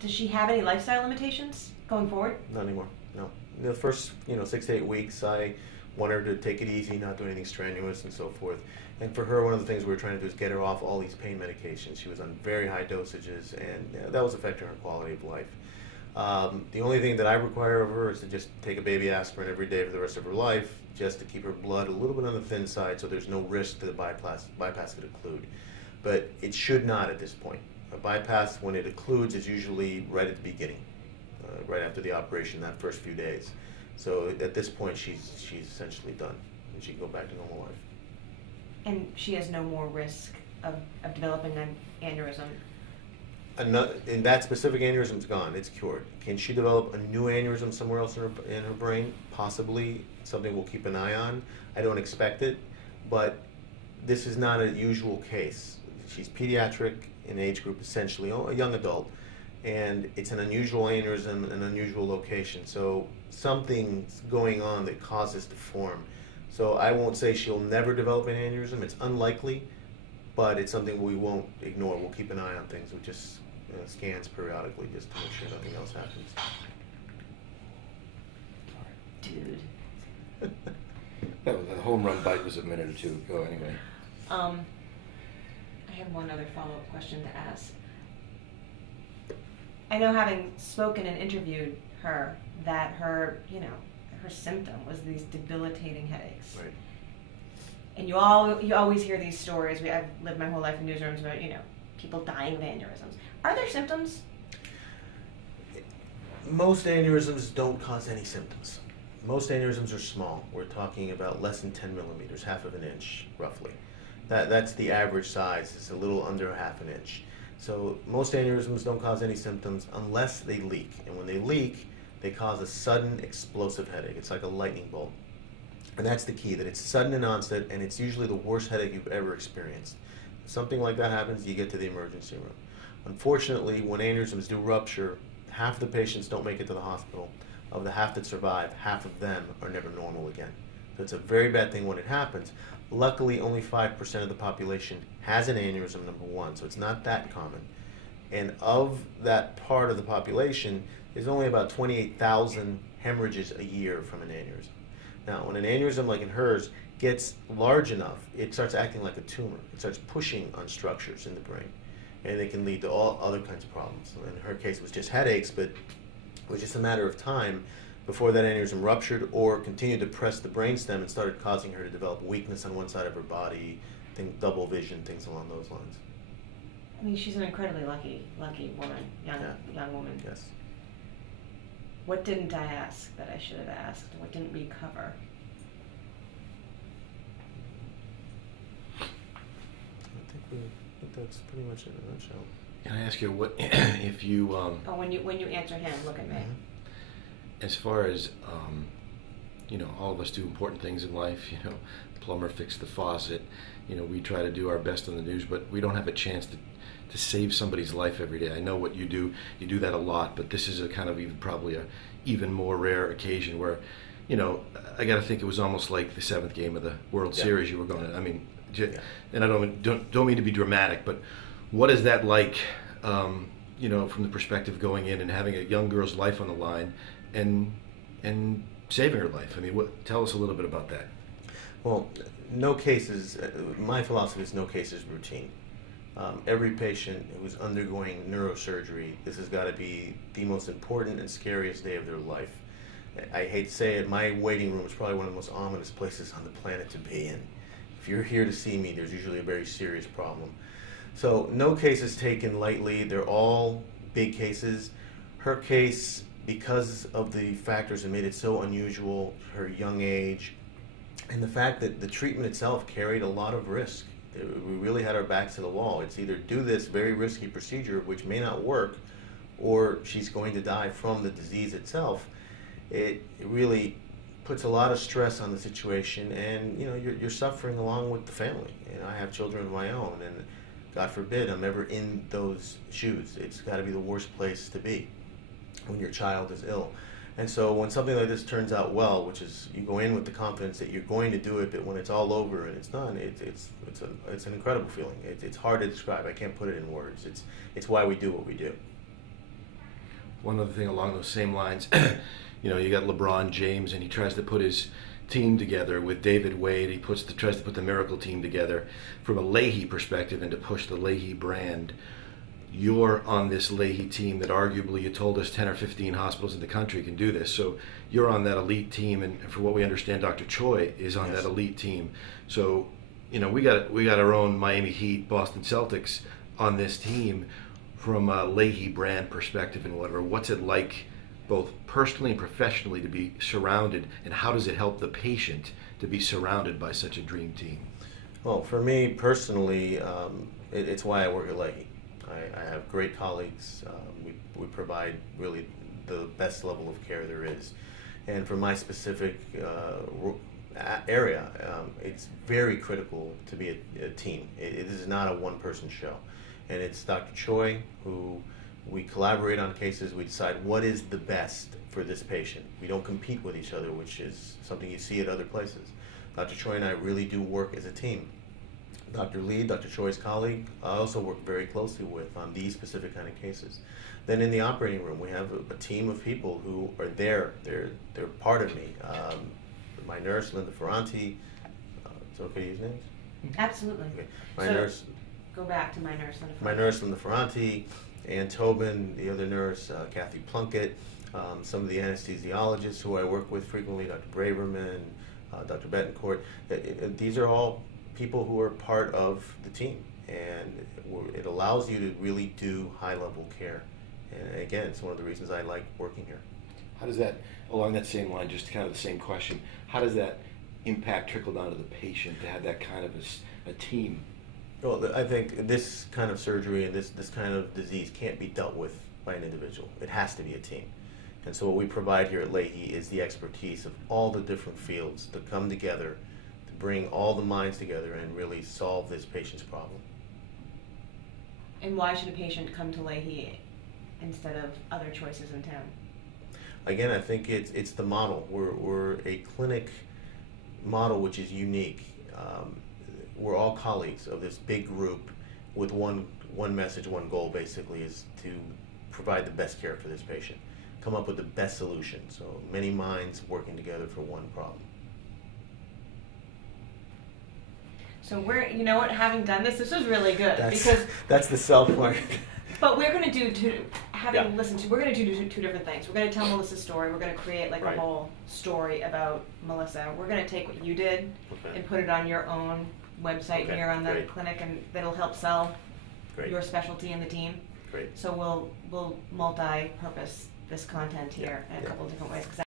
Does she have any lifestyle limitations going forward? Not anymore. No. In the first 6 to 8 weeks, I want her to take it easy, not do anything strenuous, and so forth. And for her, one of the things we were trying to do is get her off all these pain medications. She was on very high dosages, and that was affecting her quality of life. The only thing that I require of her is to just take a baby aspirin every day for the rest of her life, just to keep her blood a little bit on the thin side, so there's no risk to the bypass could occlude. But it should not at this point. A bypass, when it occludes, is usually right at the beginning, right after the operation, that first few days. So at this point, she's essentially done, and she can go back to normal life. And she has no more risk of developing an aneurysm? And that specific aneurysm's gone. It's cured. Can she develop a new aneurysm somewhere else in her brain? Possibly. Something we'll keep an eye on. I don't expect it, but this is not a usual case. She's pediatric in age group, essentially, a young adult, and it's an unusual aneurysm, an unusual location. So something's going on that causes to form. So I won't say she'll never develop an aneurysm. It's unlikely, but it's something we won't ignore. We'll keep an eye on things. We just scans periodically just to make sure nothing else happens. Dude. No, the home run bite was a minute or two ago anyway. I have one other follow-up question to ask. I know, having spoken and interviewed her, that her symptom was these debilitating headaches. Right. And you always hear these stories. I've lived my whole life in newsrooms about, people dying of aneurysms. Are there symptoms? Most aneurysms don't cause any symptoms. Most aneurysms are small. We're talking about less than 10 millimeters, half of an inch, roughly. That's the average size. It's a little under half an inch. So most aneurysms don't cause any symptoms unless they leak. And when they leak, they cause a sudden explosive headache. It's like a lightning bolt. And that's the key, that it's sudden in onset, and it's usually the worst headache you've ever experienced. If something like that happens, you get to the emergency room. Unfortunately, when aneurysms do rupture, half of the patients don't make it to the hospital. Of the half that survive, half of them are never normal again. So it's a very bad thing when it happens. Luckily, only 5% of the population has an aneurysm, number one, so it's not that common. And of that part of the population, there's only about 28,000 hemorrhages a year from an aneurysm. Now, when an aneurysm like in hers gets large enough, it starts acting like a tumor. It starts pushing on structures in the brain, and it can lead to all other kinds of problems. In her case, it was just headaches, but it was just a matter of time before that aneurysm ruptured or continued to press the brainstem and started causing her to develop weakness on one side of her body, double vision, things along those lines. I mean, she's an incredibly lucky woman, young woman. Yes. What didn't I ask that I should have asked? What didn't we cover? I think that's pretty much it in a nutshell. Can I ask you what if you? When you answer him, look at me. As far as all of us do important things in life. Plumber fixed the faucet. We try to do our best on the news, but we don't have a chance to save somebody's life every day. I know what you do. You do that a lot, but this is a kind of probably a even more rare occasion where, I got to think it was almost like the 7th game of the World Series you were going to. I mean, and I don't mean to be dramatic, but what is that like? From the perspective going in and having a young girl's life on the line, and saving her life. I mean, tell us a little bit about that. Well, no cases. My philosophy is no case is routine. Every patient who's undergoing neurosurgery, this has got to be the most important and scariest day of their life. I hate to say it, my waiting room is probably one of the most ominous places on the planet to be in. If you're here to see me, there's usually a very serious problem. So no case is taken lightly. They're all big cases. Her case, because of the factors that made it so unusual, her young age, and the fact that the treatment itself carried a lot of risk. We really had our backs to the wall. It's either do this very risky procedure, which may not work, or she's going to die from the disease itself. It really puts a lot of stress on the situation, and you're suffering along with the family. I have children of my own, and God forbid I'm ever in those shoes. It's got to be the worst place to be when your child is ill. And so when something like this turns out well, which is you go in with the confidence that you're going to do it, but when it's all over and it's done, it's an incredible feeling. It's hard to describe. I can't put it in words. It's why we do what we do. one other thing along those same lines. You got LeBron James, and he tries to put his team together with David Wade. He tries to put the Miracle team together from a Leahy perspective and to push the Leahy brand. You're on this Leahy team that arguably you told us 10 or 15 hospitals in the country can do this. So you're on that elite team, and for what we understand, Dr. Choi is on that elite team. So we got our own Miami Heat, Boston Celtics on this team from a Leahy brand perspective and whatever. What's it like, both personally and professionally, to be surrounded, and how does it help the patient to be surrounded by such a dream team? Well, for me personally, it's why I work at Leahy. I have great colleagues. We provide really the best level of care there is. And for my specific area, it's very critical to be a team. It is not a one-person show. And it's Dr. Choi who we collaborate on cases. We decide what is the best for this patient. We don't compete with each other, which is something you see at other places. Dr. Choi and I really do work as a team. Dr. Lee, Dr. Choi's colleague, I also work very closely with on these specific kind of cases. Then in the operating room, we have a team of people who are there. They're part of me. My nurse, Linda Ferranti. Is it okay to use names? Absolutely. Okay. Go back to my nurse, Linda Ferranti. My nurse, Linda Ferranti, Ann Tobin, the other nurse, Kathy Plunkett, some of the anesthesiologists who I work with frequently, Dr. Braverman, Dr. Betancourt. These are all people who are part of the team, and it allows you to really do high-level care. And again, it's one of the reasons I like working here. How does that, along that same line, just kind of the same question, how does that impact trickle down to the patient to have that kind of a team? Well, I think this kind of surgery and this kind of disease can't be dealt with by an individual. It has to be a team. And so what we provide here at Leahy is the expertise of all the different fields to come together, to bring all the minds together and really solve this patient's problem. And why should a patient come to Leahy instead of other choices in town? Again, I think it's the model. We're a clinic model which is unique. We're all colleagues of this big group with one message, one goal basically, is to provide the best care for this patient. Come up with the best solution. So many minds working together for one problem. So having done this was really good. That's the self part. But we're going to do, we're going to do two different things. We're going to tell Melissa's story. We're going to create a whole story about Melissa. We're going to take what you did and put it on your own website here on the clinic, and that'll help sell your specialty and the team. Great. So we'll multi-purpose this content here in a couple of different ways.